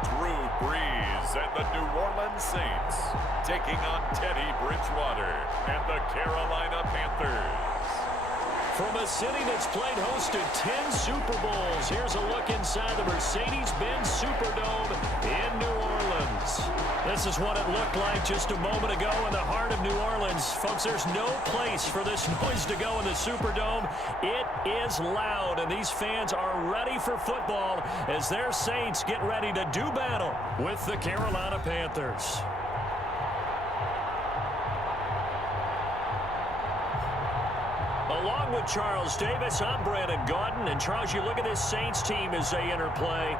Drew Brees and the New Orleans Saints taking on Teddy Bridgewater and the Carolina Panthers. From a city that's played host to 10 Super Bowls, here's a look inside the Mercedes-Benz Superdome in New Orleans. This is what it looked like just a moment ago in the heart of New Orleans. Folks, there's no place for this noise to go in the Superdome. It is loud, and these fans are ready for football as their Saints get ready to do battle with the Carolina Panthers. Along with Charles Davis, I'm Brandon Gaudin. And Charles, you look at this Saints team as they enter play.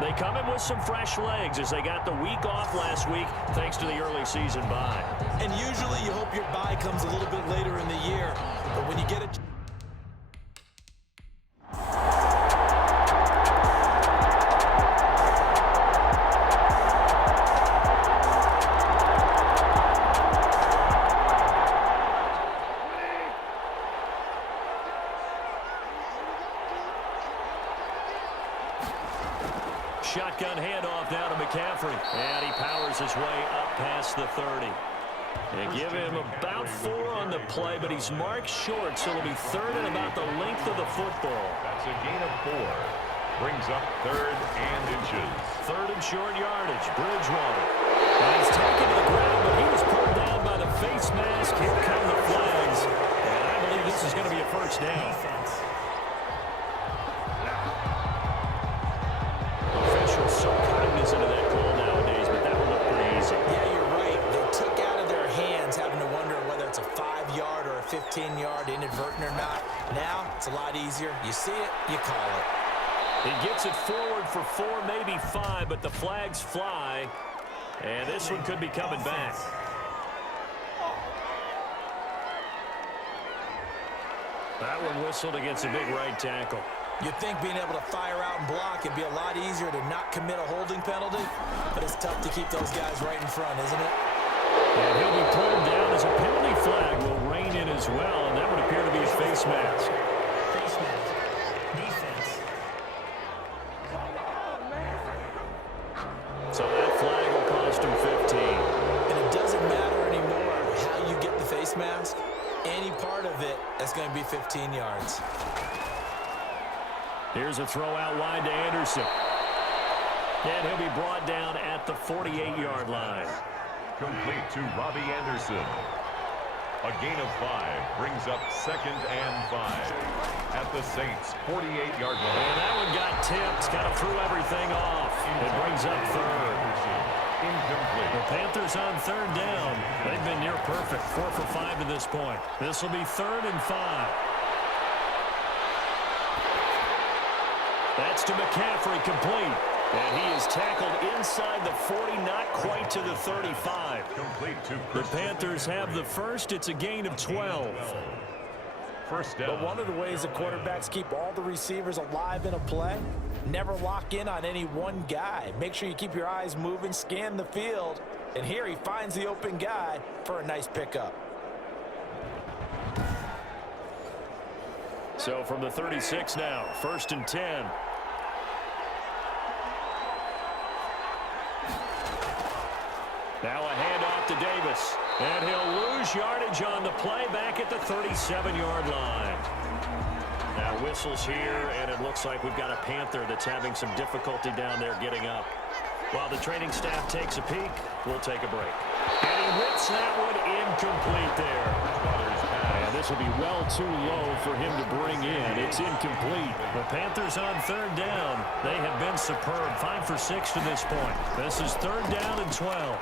They come in with some fresh legs as they got the week off last week thanks to the early season bye. And usually you hope your bye comes a little bit later in the year. But when you get it... Shotgun handoff now to McCaffrey. And he powers his way up past the 30. They give him about 4 on the play, but he's marked short, so it'll be third and about the length of the football. That's a gain of 4. Brings up third and inches. Third and short yardage. Bridgewater. And he's taken to the ground, but he was pulled down by the face mask. Here come the flags. And I believe this is going to be a first down. Officials so cognizant of that call nowadays, but that would look pretty easy. Yeah, you're right. They took out of their hands having to wonder whether it's a 5-yard or a 15-yard inadvertent or not. Now, it's a lot easier. You see it, you call it. He gets it forward for 4, maybe 5, but the flags fly. And this one could be coming back. That one whistled against a big right tackle. You'd think being able to fire out and block it'd be a lot easier to not commit a holding penalty, but it's tough to keep those guys right in front, isn't it? And he'll be pulled down as a penalty flag will rein in as well, and that would appear to be a face mask. Face mask. Defense. So that flag will cost him 15. And it doesn't matter anymore how you get the face mask. Any part of it is going to be 15 yards. Here's a throw out wide to Anderson. And he'll be brought down at the 48-yard line. Complete to Robbie Anderson. A gain of 5 brings up second and 5 at the Saints' 48-yard line. And that one got tipped, kind of threw everything off. It brings up third. Incomplete. The Panthers on third down. They've been near perfect, 4 for 5 to this point. This will be third and 5. That's to McCaffrey, complete. And he is tackled inside the 40, not quite to the 35. Complete to The Panthers have the first. It's a gain of 12. First down. But one of the ways the quarterbacks keep all the receivers alive in a play, never lock in on any one guy. Make sure you keep your eyes moving, scan the field. And here he finds the open guy for a nice pickup. So from the 36 now, first and 10. Now a handoff to Davis. And he'll lose yardage on the play back at the 37-yard line. Now whistles here, and it looks like we've got a Panther that's having some difficulty down there getting up. While the training staff takes a peek, we'll take a break. And he whips that one incomplete there. And this will be well too low for him to bring in. It's incomplete. The Panthers on third down. They have been superb. 5 for 6 to this point. This is third down and 12.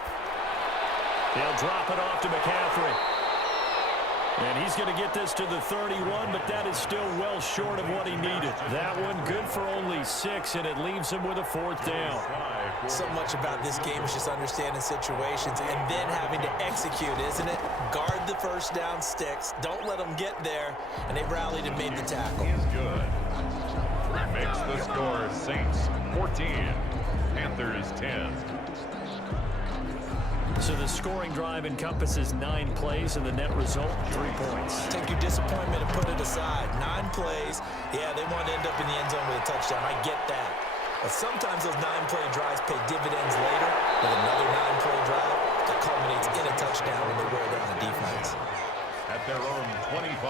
They'll drop it off to McCaffrey. And he's going to get this to the 31, but that is still well short of what he needed. That one good for only 6, and it leaves him with a 4th down. So much about this game is just understanding situations and then having to execute, isn't it? Guard the first down sticks. Don't let them get there. And they rallied and made the tackle. He is good. Makes the score Saints 14, Panthers 10. So the scoring drive encompasses 9 plays, and the net result, 3 points. Take your disappointment and put it aside. 9 plays. Yeah, they want to end up in the end zone with a touchdown. I get that. But sometimes those 9-play drives pay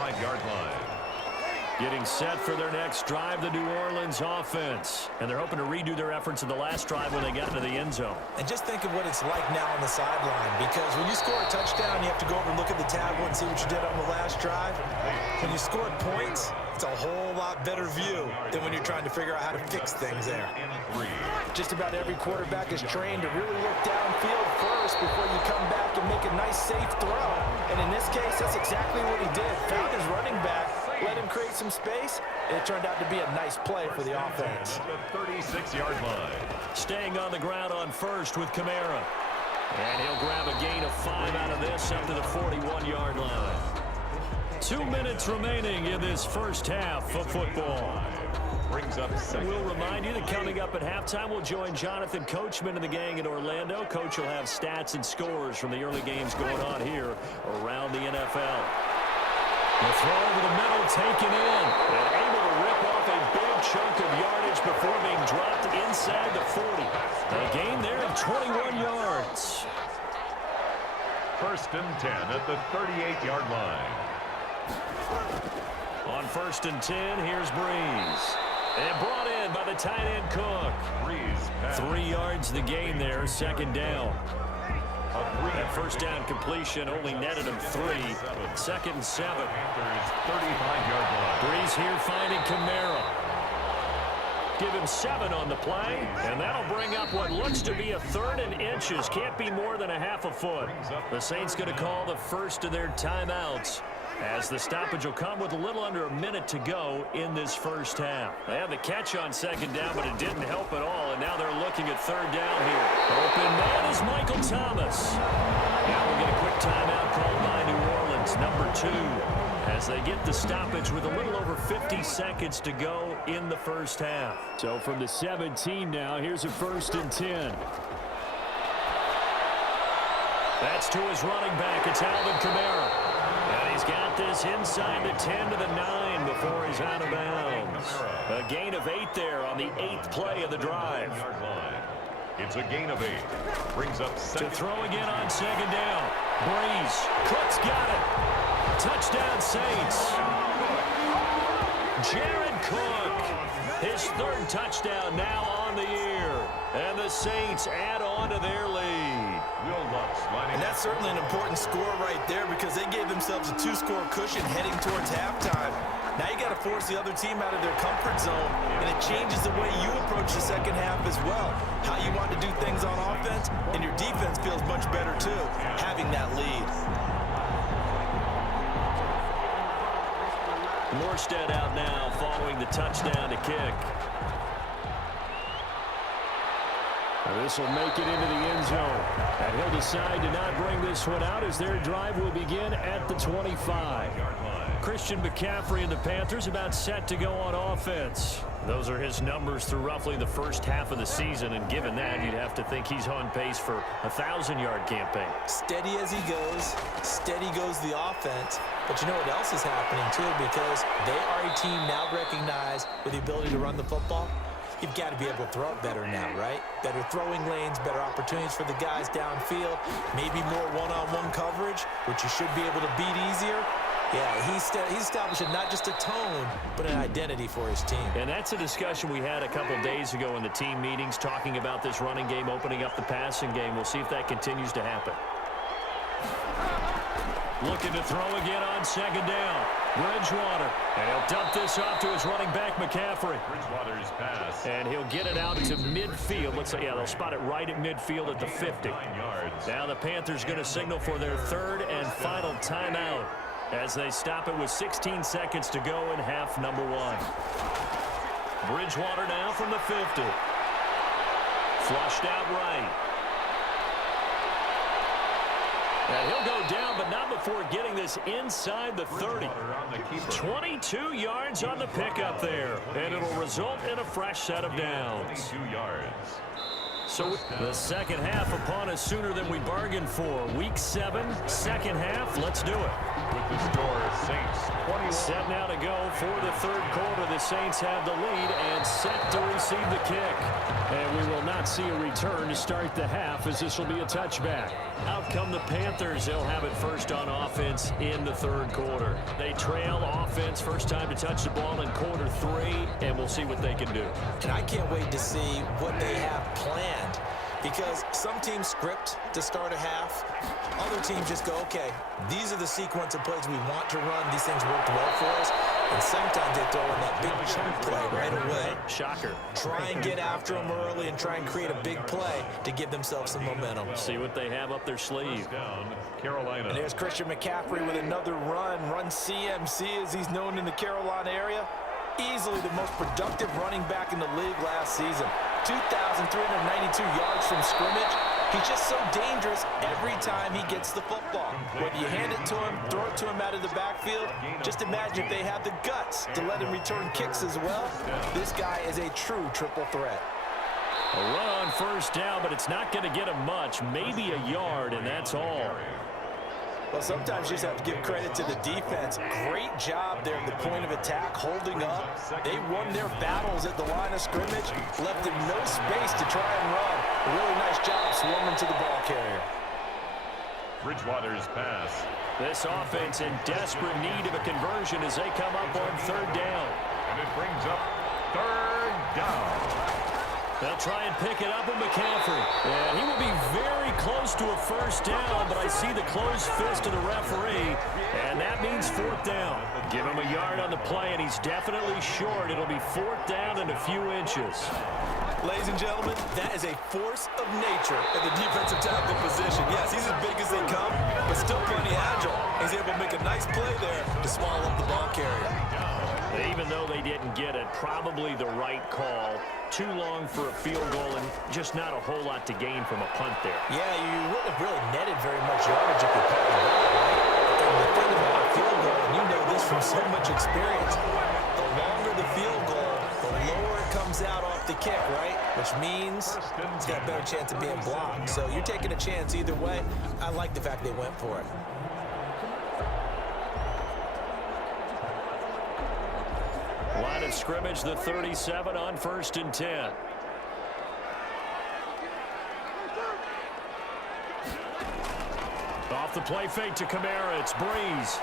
35-yard line. Getting set for their next drive, the New Orleans offense. And they're hoping to redo their efforts in the last drive when they got into the end zone. And just think of what it's like now on the sideline, because when you score a touchdown, you have to go over and look at the tablet and see what you did on the last drive. When you score points, it's a whole lot better view than when you're trying to figure out how to fix things there. Just about every quarterback is trained to really look downfield first before you come back and make a nice, safe throw. And in this case, that's exactly what he did. Found his running back, let him create some space, and it turned out to be a nice play for the offense. The 36-yard line. Staying on the ground on first with Kamara. And he'll grab a gain of 5 out of this up to the 41-yard line. 2 minutes remaining in this first half of football. Brings up second. We'll remind you that coming up at halftime, we'll join Jonathan Coachman and the gang in Orlando. Coach will have stats and scores from the early games going on here around the NFL. The throw over the middle, taken in, and able to rip off a big chunk of yardage before being dropped inside the 40. A gain there of 21 yards. First and 10 at the 38-yard line. On first and 10, here's Breeze. And brought in by the tight end Cook. Breeze pass. 3 yards the gain there, second down. That first down completion only netted him 3. Second and 7. Panthers 35-yard line. Breeze here finding Kamara. Give him 7 on the play, and that'll bring up what looks to be a 3rd and inches. Can't be more than a half a foot. The Saints going to call the first of their timeouts, as the stoppage will come with a little under a minute to go in this first half. They had the catch on second down, but it didn't help at all, and now they're looking at third down here. Open man is Michael Thomas. Now we'll get a quick timeout called by New Orleans, number 2, as they get the stoppage with a little over 50 seconds to go in the first half. So from the 17 now, here's a first and 10. That's to his running back. It's Alvin Kamara. And he's got this inside the 10 to the 9 before he's out of bounds. A gain of 8 there on the 8th play of the drive. It's a gain of 8. Brings up second. To throw again on second down. Breeze. Cook's got it. Touchdown Saints. Jared Cook. His 3rd touchdown now on the year. And the Saints add on to their lead. And that's certainly an important score right there, because they gave themselves a 2-score cushion heading towards halftime. Now you got to force the other team out of their comfort zone, and it changes the way you approach the second half as well. How you want to do things on offense, and your defense feels much better too, having that lead. Morstead out now following the touchdown to kick. This will make it into the end zone. And he'll decide to not bring this one out as their drive will begin at the 25. Christian McCaffrey and the Panthers about set to go on offense. Those are his numbers through roughly the first half of the season, and given that, you'd have to think he's on pace for a 1,000-yard campaign. Steady as he goes, steady goes the offense. But you know what else is happening too, because they are a team now recognized with the ability to run the football. You've got to be able to throw it better now, right? Better throwing lanes, better opportunities for the guys downfield, maybe more one-on-one coverage, which you should be able to beat easier. Yeah, he's establishing not just a tone, but an identity for his team. And that's a discussion we had a couple days ago in the team meetings, talking about this running game, opening up the passing game. We'll see if that continues to happen. Looking to throw again on second down. Bridgewater. And he'll dump this off to his running back, McCaffrey. Bridgewater's pass. And he'll get it out to midfield. Looks like, yeah, they'll spot it right at midfield at the 50. 9 yards. Now the Panthers going to signal for their 3rd and final timeout as they stop it with 16 seconds to go in half number 1. Bridgewater now from the 50. Flushed out right. And he'll go down, but not before getting this inside the 30. 22 yards on the pickup there, and it'll result in a fresh set of downs. 22 yards. So the second half upon us sooner than we bargained for. Week 7, second half. Let's do it. With the score, Saints 21. Set now to go for the third quarter. The Saints have the lead and set to receive the kick. And we will not see a return to start the half, as this will be a touchback. Out come the Panthers. They'll have it first on offense in the third quarter. They trail offense, first time to touch the ball in quarter 3, and we'll see what they can do. And I can't wait to see what they have planned, because some teams script to start a half. Other teams just go, okay, these are the sequence of plays we want to run. These things worked well for us. And sometimes they throw in that big chunk play right away. Shocker. Try and get after them early and try and create a big play to give themselves some momentum. See what they have up their sleeve. Down, Carolina. And there's Christian McCaffrey with another run CMC, as he's known in the Carolina area. Easily the most productive running back in the league last season. 2,392 yards from scrimmage. He's just so dangerous every time he gets the football. Whether you hand it to him, throw it to him out of the backfield, just imagine if they have the guts to let him return kicks as well. This guy is a true triple threat. A run on first down, but it's not going to get him much. Maybe a yard, and that's all. Well, sometimes you just have to give credit to the defense. Great job there at the point of attack, holding up. They won their battles at the line of scrimmage, left them no space to try and run. A really nice job swarming to the ball carrier. Bridgewater's pass. This offense in desperate need of a conversion as they come up on third down. And it brings up third down. They'll try and pick it up with McCaffrey. And he will be very close to a first down, but I see the closed fist of the referee, and that means fourth down. Give him a yard on the play, and he's definitely short. It'll be fourth down and a few inches. Ladies and gentlemen, that is a force of nature at the defensive tackle position. Yes, he's as big as they come, but still plenty agile. He's able to make a nice play there to swallow up the ball carrier. Even though they didn't get it, probably the right call. Too long for a field goal and just not a whole lot to gain from a punt there. Yeah, you wouldn't have really netted very much yardage if you punt the ball, right? And the thing about a field goal, and you know this from so much experience, the longer the field goal, the lower it comes out off the kick, right? Which means it's got a better chance of being blocked. So you're taking a chance either way. I like the fact they went for it. Line of scrimmage, the 37 on 1st and 10. Off the play fake to Kamara, it's Breeze.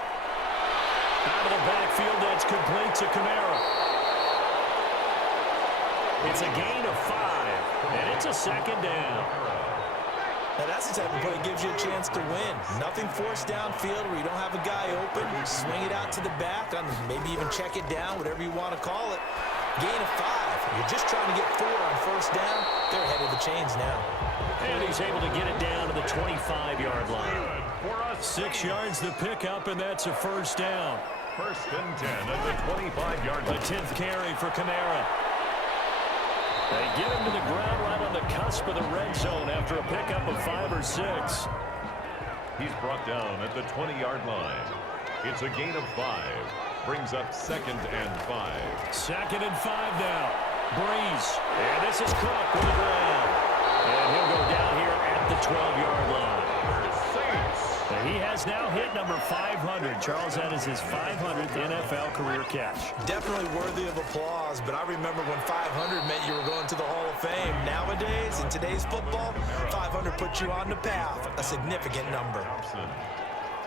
Out of the backfield, that's complete to Kamara. It's a gain of 5, and it's a second down. Now that's the type of play that gives you a chance to win. Nothing forced downfield where you don't have a guy open. Swing it out to the back, maybe even check it down, whatever you want to call it. Gain of 5. You're just trying to get 4 on first down. They're ahead of the chains now. And he's able to get it down to the 25-yard line. 6 yards the pickup, and that's a first down. 1st and 10 at the 25-yard line. The 10th carry for Kamara. They get him to the ground right on the cusp of the red zone after a pickup of 5 or 6. He's brought down at the 20-yard line. It's a gain of 5. Brings up 2nd and 5. 2nd and 5 now. Breeze. And this is Cook with the ground. And he'll go down here at the 12-yard line. Saints. And he has now hit number 500. Charles, that is his 500th NFL career catch. Definitely worthy of applause, but I remember when 500 meant you were going to the Hall of Fame. Nowadays, in today's football, 500 puts you on the path, a significant number.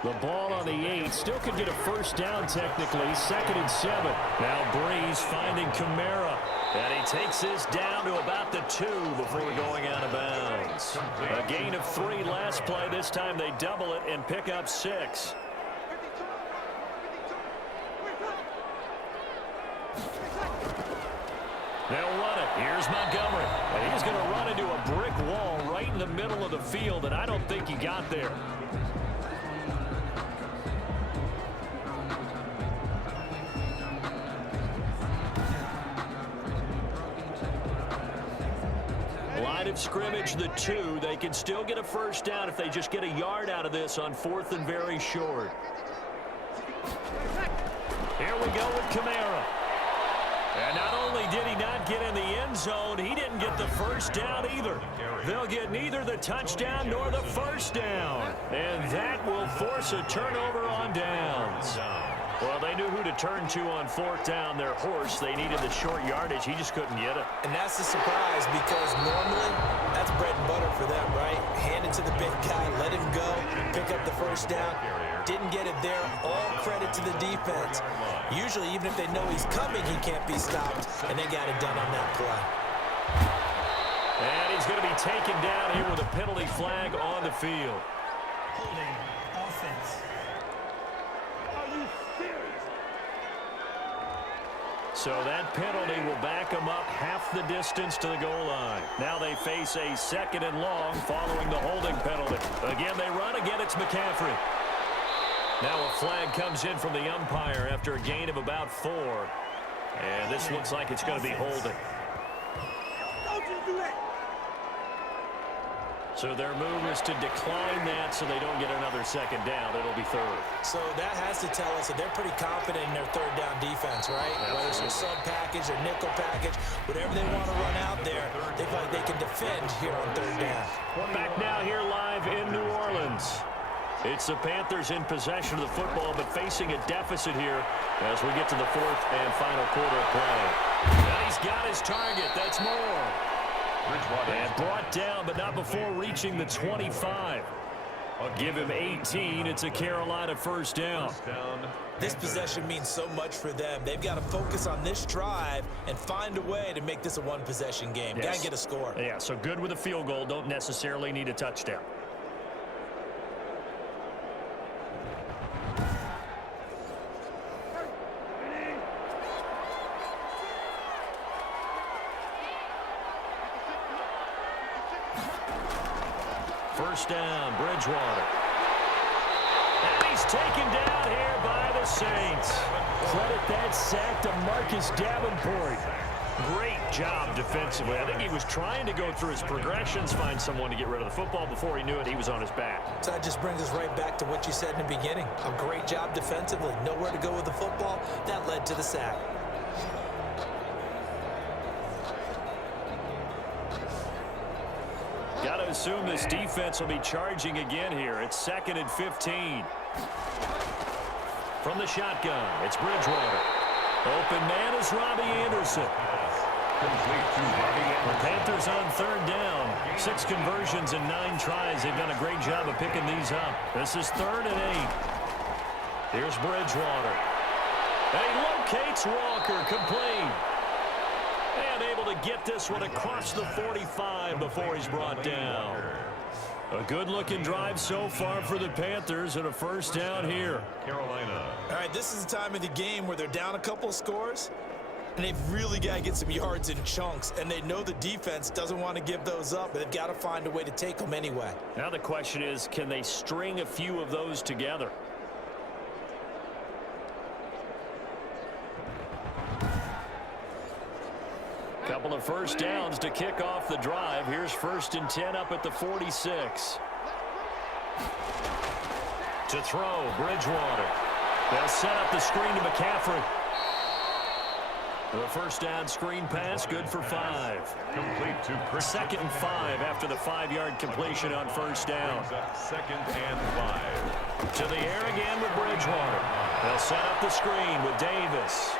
The ball on the 8, still could get a first down technically, 2nd and 7. Now Breeze finding Kamara, and he takes this down to about the 2 before going out of bounds. A gain of 3 last play. This time they double it and pick up 6. They'll run it. Here's Montgomery, and he's going to run into a brick wall right in the middle of the field, and I don't think he got there. Line of scrimmage, the 2. They can still get a first down if they just get a yard out of this on 4th and very short. Here we go with Kamara. And not only did he not get in the end zone, he didn't get the first down either. They'll get neither the touchdown nor the first down. And that will force a turnover on downs. Well, they knew who to turn to on fourth down. Their horse, they needed the short yardage. He just couldn't get it. And that's a surprise because normally that's bread and butter for them, right? Hand it to the big guy, let him go, pick up the first down. Didn't get it there. All credit to the defense. Usually, even if they know he's coming, he can't be stopped. And they got it done on that play. And he's going to be taken down here with a penalty flag on the field. Holding offense. So that penalty will back them up half the distance to the goal line. Now they face a second and long following the holding penalty. Again, they run. Again, it's McCaffrey. Now a flag comes in from the umpire after a gain of about 4. And this looks like it's going to be holding. So their move is to decline that so they don't get another second down. It'll be third. So that has to tell us that they're pretty confident in their third down defense, right? Absolutely. Whether it's a sub package or nickel package, whatever they want to run out there, they feel like they can defend here on third down. We're back now here live in New Orleans. It's the Panthers in possession of the football, but facing a deficit here as we get to the fourth and final quarter of play. And he's got his target. That's more. And brought down, but not before reaching the 25. Give him 18. It's a Carolina first down. This possession means so much for them. They've got to focus on this drive and find a way to make this a one-possession game. Yes. Got to get a score. Yeah, so good with a field goal. Don't necessarily need a touchdown. First down, Bridgewater. And he's taken down here by the Saints. Credit that sack to Marcus Davenport. Great job defensively. I think he was trying to go through his progressions, find someone to get rid of the football. Before he knew it, he was on his back. So that just brings us right back to what you said in the beginning. A great job defensively. Nowhere to go with the football. That led to the sack. Got to assume this defense will be charging again here. It's 2nd and 15. From the shotgun, it's Bridgewater. Open man is Robbie Anderson. Complete to Robbie The Anderson. Panthers on third down. 6 conversions and 9 tries. They've done a great job of picking these up. This is 3rd and 8. Here's Bridgewater. And he locates Walker, complete. And able to get this one across the 45 before he's brought down. A good-looking drive so far for the Panthers and a first down here. Carolina. All right, this is the time of the game where they're down a couple scores, and they've really got to get some yards in chunks, and they know the defense doesn't want to give those up, but they've got to find a way to take them anyway. Now the question is, can they string a few of those together? Couple of first downs to kick off the drive. Here's 1st and 10 up at the 46. To throw, Bridgewater. They'll set up the screen to McCaffrey. The first down screen pass, good for 5. Complete to Christian. 2nd and 5 after the 5-yard completion on first down. Brings up 2nd and 5. To the air again with Bridgewater. They'll set up the screen with Davis.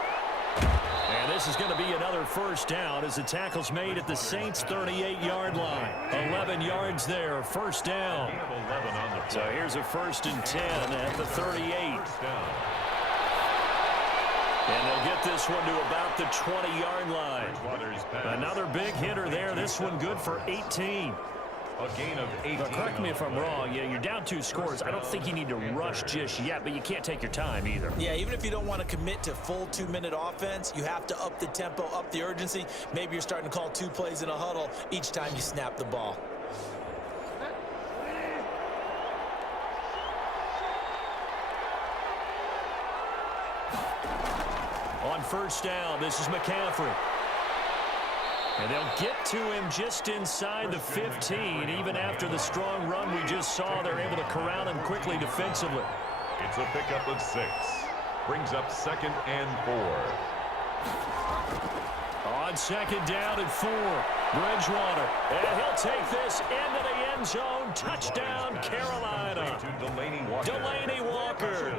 And this is going to be another first down as the tackle's made at the Saints' 38-yard line. 11 yards there, first down. Gain of 11 on the play. So here's a 1st and 10 at the 38. First down. And they'll get this one to about the 20-yard line. Bridgewater's pass. Another big hitter there. This one good for 18. A gain of 18. Now, correct me if I'm wrong. Yeah, you're down 2 scores. I don't think you need to rush just yet, but you can't take your time either. Yeah, even if you don't want to commit to full 2-minute offense, you have to up the tempo, up the urgency. Maybe you're starting to call 2 plays in a huddle each time you snap the ball. On first down, this is McCaffrey. And they'll get to him just inside the 15. Even after the strong run we just saw, they're able to corral him quickly defensively. It's a pickup of 6. Brings up 2nd and 4. On second down and 4, Bridgewater. And he'll take this into the end zone. Touchdown, Carolina. Delaney Walker.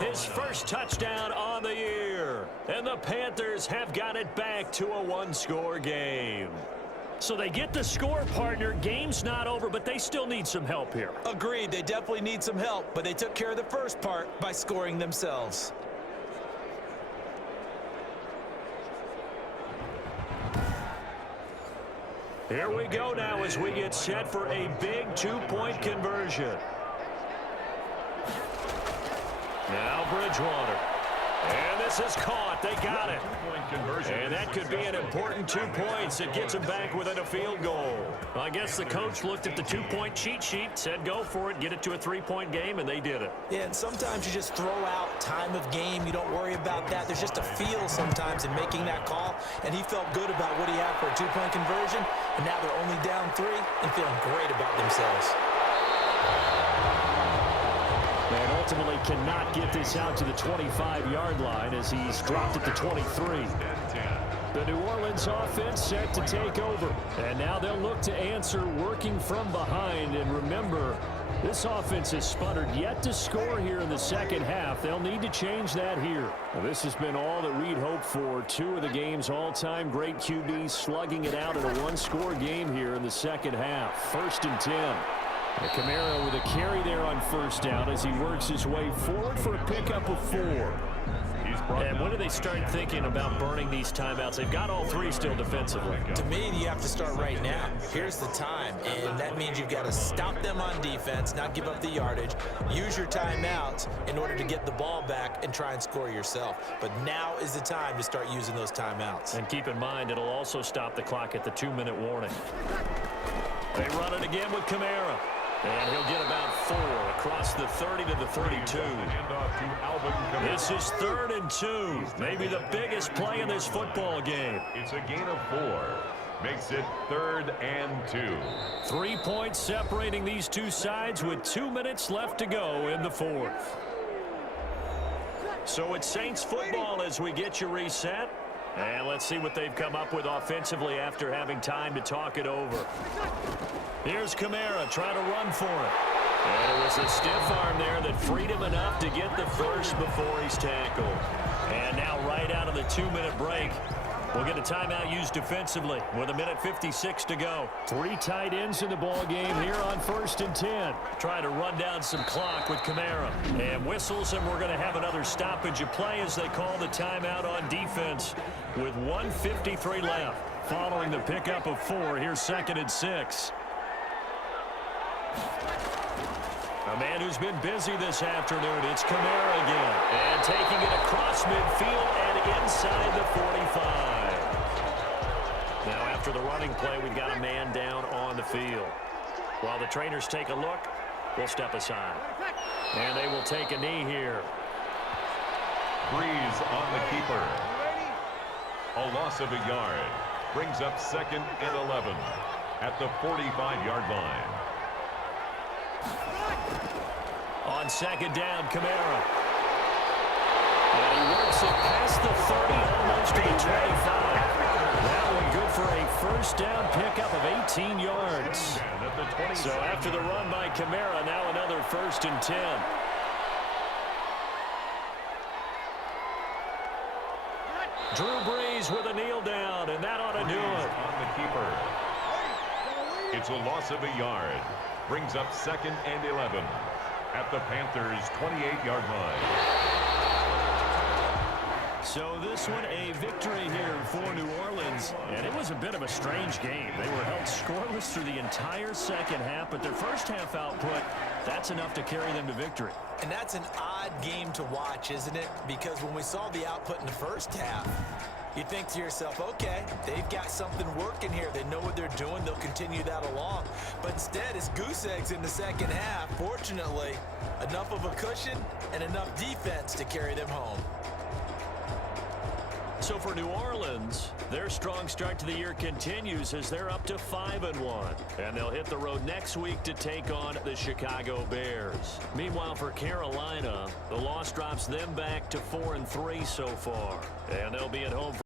His first touchdown on the year. And the Panthers have got it back to a one-score game. So they get the score, partner. Game's not over, but they still need some help here. Agreed. They definitely need some help, but they took care of the first part by scoring themselves. Here we go now as we get set for a big two-point conversion. Now Bridgewater. And this is caught. They got it. And that could be an important 2 points. It gets them back within a field goal. Well, I guess the coach looked at the two-point cheat sheet, said go for it, get it to a three-point game, and they did it. Yeah, and sometimes you just throw out time of game. You don't worry about that. There's just a feel sometimes in making that call, and he felt good about what he had for a two-point conversion, and now they're only down 3 and feeling great about themselves. And ultimately cannot get this out to the 25-yard line as he's dropped it to 23. The New Orleans offense set to take over. And now they'll look to answer working from behind. And remember, this offense has sputtered yet to score here in the second half. They'll need to change that here. Well, this has been all that we'd hoped for. 2 of the game's all-time great QBs slugging it out in a one-score game here in the second half. 1st and 10. And Kamara with a carry there on first down as he works his way forward for a pickup of 4. And when do they start thinking about burning these timeouts? They've got all 3 still defensively. To me, you have to start right now. Here's the time, and that means you've got to stop them on defense, not give up the yardage, use your timeouts in order to get the ball back and try and score yourself. But now is the time to start using those timeouts. And keep in mind, it'll also stop the clock at the 2-minute warning. They run it again with Kamara. And he'll get about 4 across the 30 to the 32. This is 3rd and 2. Maybe the biggest play in this football game. It's a gain of 4. Makes it 3rd and 2. 3 points separating these two sides with 2 minutes left to go in the 4th. So it's Saints football as we get you reset. And let's see what they've come up with offensively after having time to talk it over. Here's Kamara trying to run for it. And it was a stiff arm there that freed him enough to get the first before he's tackled. And now right out of the 2-minute break, we'll get a timeout used defensively with 1:56 to go. 3 tight ends in the ball game here on 1st and 10. Trying to run down some clock with Kamara. And whistles, and we're going to have another stoppage of play as they call the timeout on defense with 1:53 left. Following the pickup of 4, here's 2nd and 6. A man who's been busy this afternoon, it's Kamara again. And taking it across midfield and inside the 45. Now after the running play, we've got a man down on the field. While the trainers take a look, we'll step aside. And they will take a knee here. Breeze on the keeper. A loss of a yard. Brings up 2nd and 11 at the 45-yard line. On 2nd down, Kamara. And he works it past the 30, almost to the 25. That one good for a first down pickup of 18 yards. So after the run by Kamara, now another 1st and 10. Drew Brees with a kneel down, and that ought to do it. On the keeper. It's a loss of a yard. Brings up 2nd and 11 at the Panthers' 28-yard line. So this one a victory here for New Orleans, and it was a bit of a strange game. They were held scoreless through the entire second half, but their first half output, that's enough to carry them to victory. And that's an odd game to watch, isn't it? Because when we saw the output in the first half, you think to yourself, okay, they've got something working here. They know what they're doing. They'll continue that along. But instead, it's goose eggs in the second half. Fortunately, enough of a cushion and enough defense to carry them home. So for New Orleans, their strong start to the year continues as they're up to 5-1. And they'll hit the road next week to take on the Chicago Bears. Meanwhile, for Carolina, the loss drops them back to 4-3 so far. And they'll be at home for